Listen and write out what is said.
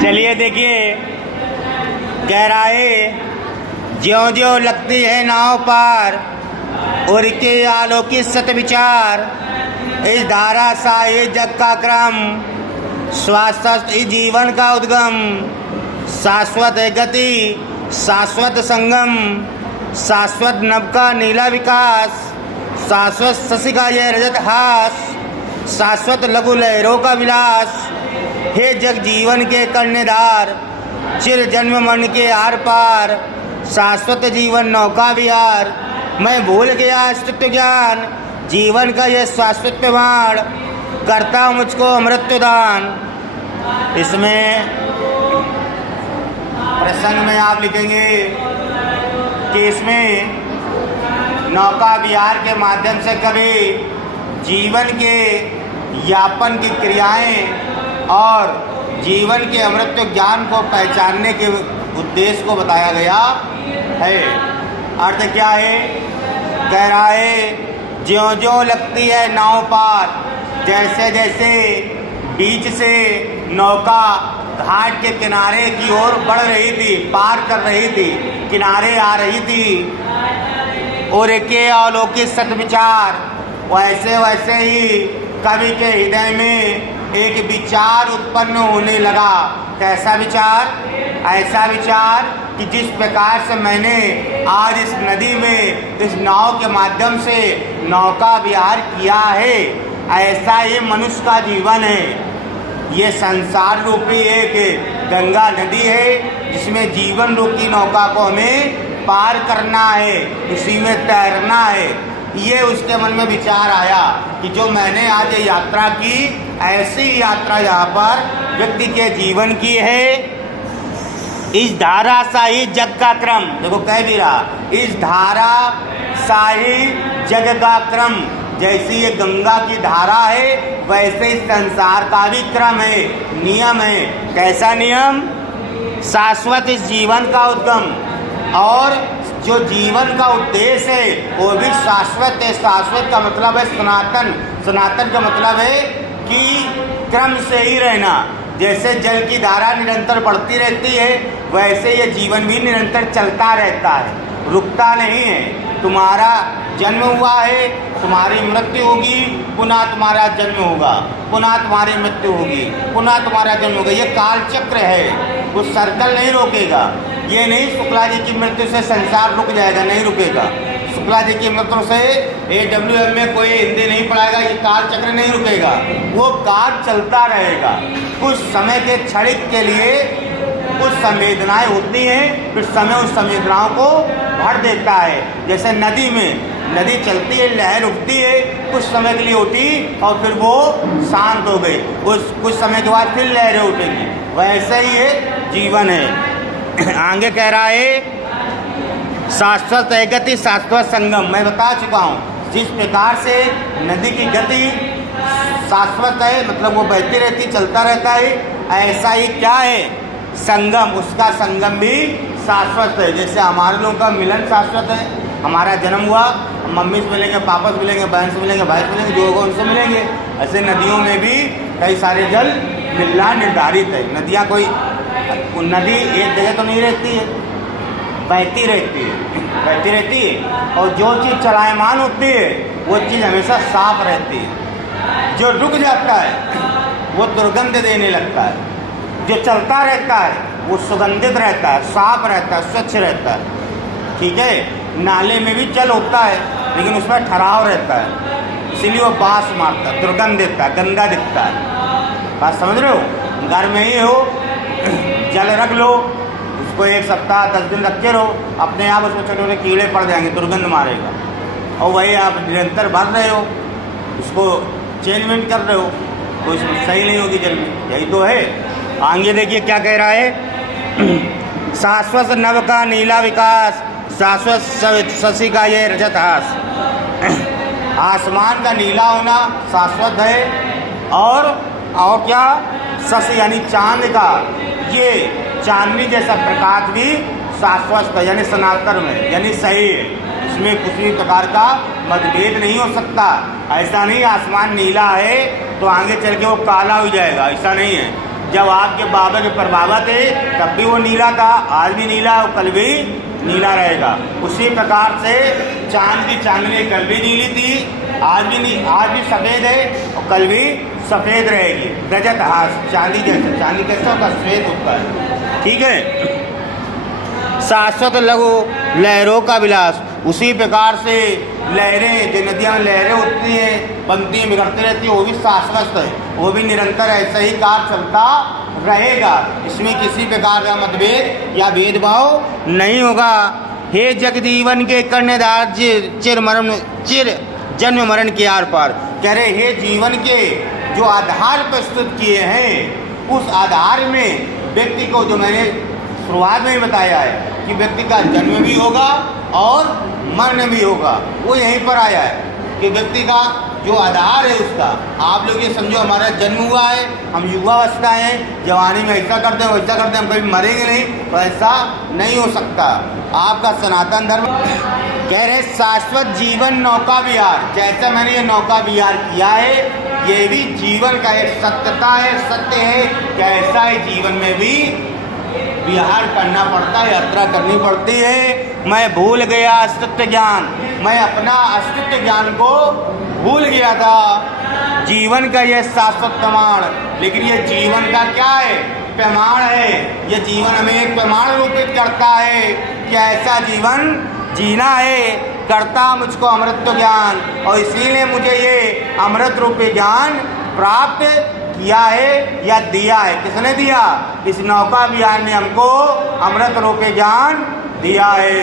चलिए देखिए, कह रहा है ज्यों ज्यों लगती है नाव पार उड़ के आलोकित सत विचार, इस धारा सा ये जग का क्रम, शाश्वत इस जीवन का उद्गम, शाश्वत है गति शाश्वत संगम, शाश्वत नभ का नीला विकास, शाश्वत शशि का यह रजत हास, शाश्वत लघु लहरों का विलास। हे जग जीवन के कर्णधार, चिर जन्म मन के आर पार, शाश्वत जीवन नौका विहार, मैं भूल गया अस्तित्व ज्ञान, जीवन का यह शाश्वत प्रमाण, करता मुझको अमृत दान। इसमें प्रसंग में आप लिखेंगे कि इसमें नौका विहार के माध्यम से कभी जीवन के यापन की क्रियाएं और जीवन के अमृत ज्ञान को पहचानने के उद्देश्य को बताया गया है। अर्थ क्या है? कह रहा है ज्यों ज्यों लगती है नाव पार, जैसे जैसे बीच से नौका घाट के किनारे की ओर बढ़ रही थी, पार कर रही थी, किनारे आ रही थी, और के अलौकिक सद्विचार, वैसे वैसे ही कवि के हृदय में एक विचार उत्पन्न होने लगा। कैसा विचार? ऐसा विचार कि जिस प्रकार से मैंने आज इस नदी में इस नाव के माध्यम से नौका विहार किया है, ऐसा ये मनुष्य का जीवन है। ये संसार रूपी एक गंगा नदी है जिसमें जीवन रूपी नौका को हमें पार करना है, उसी में तैरना है। ये उसके मन में विचार आया कि जो मैंने आज ये यात्रा की, ऐसी यात्रा यहाँ पर व्यक्ति के जीवन की है। इस धारा सा ही जग का क्रम, देखो कह भी रहा, इस धारा सा ही जग का क्रम, जैसी ये गंगा की धारा है वैसे इस संसार का भी क्रम है, नियम है। कैसा नियम? शाश्वत इस जीवन का उद्गम, और जो जीवन का उद्देश्य है वो भी शाश्वत है। शाश्वत का मतलब है सनातन, सनातन का मतलब है कि क्रम से ही रहना। जैसे जल की धारा निरंतर बढ़ती रहती है, वैसे ये जीवन भी निरंतर चलता रहता है, रुकता नहीं है। तुम्हारा जन्म हुआ है, तुम्हारी मृत्यु होगी, पुनः तुम्हारा जन्म होगा, पुनः तुम्हारी मृत्यु होगी, पुनः तुम्हारा जन्म होगा। ये काल चक्र है, वो सर्कल नहीं रोकेगा। ये नहीं शुक्ला जी की मृत्यु से संसार रुक जाएगा, नहीं रुकेगा। शुक्ला जी की मृत्यु से AWM में कोई हिंदी नहीं पढ़ाएगा, ये काल चक्र नहीं रुकेगा, वो काल चलता रहेगा। कुछ समय के क्षणिक के लिए कुछ संवेदनाएं होती हैं, फिर समय उस संवेदनाओं को भर देता है। जैसे नदी में, नदी चलती है, लहर उठती है, कुछ समय के लिए उठी और फिर वो शांत हो गई, कुछ समय के बाद फिर लहरें उठेंगी। वैसे ही ये जीवन है। आगे कह रहा है शाश्वत है गति शाश्वत संगम। मैं बता चुका हूँ जिस प्रकार से नदी की गति शाश्वत है, मतलब वो बहती रहती, चलता रहता है, ऐसा ही क्या है संगम, उसका संगम भी शाश्वत है। जैसे हमारे लोगों का मिलन शाश्वत है, हमारा जन्म हुआ, मम्मी से मिलेंगे, पापा से मिलेंगे, बहन से मिलेंगे, भाई से मिलेंगे, जो होगा उनसे मिलेंगे। ऐसे नदियों में भी कई सारे जल मिलना निर्धारित है। नदियाँ कोई नदी एक जगह तो नहीं रहती है, बहती रहती है, बहती रहती है। और जो चीज़ चलायमान होती है वो चीज़ हमेशा साफ रहती है। जो रुक जाता है वो दुर्गंध देने लगता है, जो चलता रहता है वो सुगंधित रहता है, साफ रहता है, स्वच्छ रहता है। ठीक है, नाले में भी जल होता है लेकिन उसमें ठहराव रहता है, इसीलिए वो बास मारता है, दुर्गंध देता है, गंदा दिखता है। बात समझ रहे हो? घर में ही हो, जल रख लो, उसको 1 सप्ताह 10 दिन रखे रहो, अपने आप उसमें छोटे छोटे कीड़े पड़ जाएंगे, दुर्गंध मारेगा। और वही आप निरंतर भर रहे हो, उसको चेंजमेंट कर रहे हो, तो इसमें सही नहीं होगी जल में। यही तो है। आगे देखिए क्या कह रहा है शाश्वत नभ का नीला विकास, शाश्वत शशि का ये रजत हास। आसमान का नीला होना शाश्वत है, और क्या? शशि यानी चांद का ये चांदनी जैसा प्रकाश भी शाश्वत है, यानी सनातन में, यानी सही है। इसमें किसी भी प्रकार का मतभेद नहीं हो सकता। ऐसा नहीं आसमान नीला है तो आगे चल के वो काला हो जाएगा, ऐसा नहीं है। जब आपके बाबा के परबाबा थे तब भी वो नीला था, आज भी नीला और कल भी नीला रहेगा। उसी प्रकार से चांद की चांदनी कल भी नीली थी, आज भी सफ़ेद है और कल भी सफ़ेद रहेगी। रजत हास चांदी जैसे, चांदी कैसा होता है? श्वेत होता है। ठीक है। शाश्वत लघु लहरों का विलास, उसी प्रकार से लहरें, जो नदियाँ में लहरें होती हैं, पंक्तियाँ बिगड़ती रहती हैं, वो भी शाश्वत है, वो भी निरंतर ऐसा ही कार्य चलता रहेगा। इसमें किसी प्रकार का मतभेद या भेदभाव नहीं होगा। हे जगजीवन के कर्णधार चिर जन्म मरण के आर पार, कह रहे हे जीवन के जो आधार प्रस्तुत किए हैं, उस आधार में व्यक्ति को, जो मैंने शुरुआत में ही बताया है कि व्यक्ति का जन्म भी होगा और मरण भी होगा, वो यहीं पर आया है कि व्यक्ति का जो आधार है उसका, आप लोग ये समझो हमारा जन्म हुआ है, हम युवावस्था हैं, जवानी में ऐसा करते हैं वैसा करते हैं, हम कभी मरेंगे नहीं, तो ऐसा नहीं हो सकता। आपका सनातन धर्म कह रहे शाश्वत जीवन नौका विहार, जैसा मैंने ये नौका विहार किया है, ये भी जीवन का एक सत्यता है, सत्य है कि ऐसा ही जीवन में भी विहार करना पड़ता है, यात्रा करनी पड़ती है। मैं भूल गया अस्तित्व ज्ञान, मैं अपना अस्तित्व ज्ञान को भूल गया था। जीवन का यह शाश्वत प्रमाण, लेकिन ये जीवन का क्या है? प्रमाण है। ये जीवन हमें एक प्रमाण रूपित करता है कि ऐसा जीवन जीना है। करता मुझको अमृत ज्ञान, और इसीलिए मुझे ये अमृत रूपी ज्ञान प्राप्त किया है या दिया है। किसने दिया? इस नौका विहार ने हमको अमृत रूपी ज्ञान दिया है।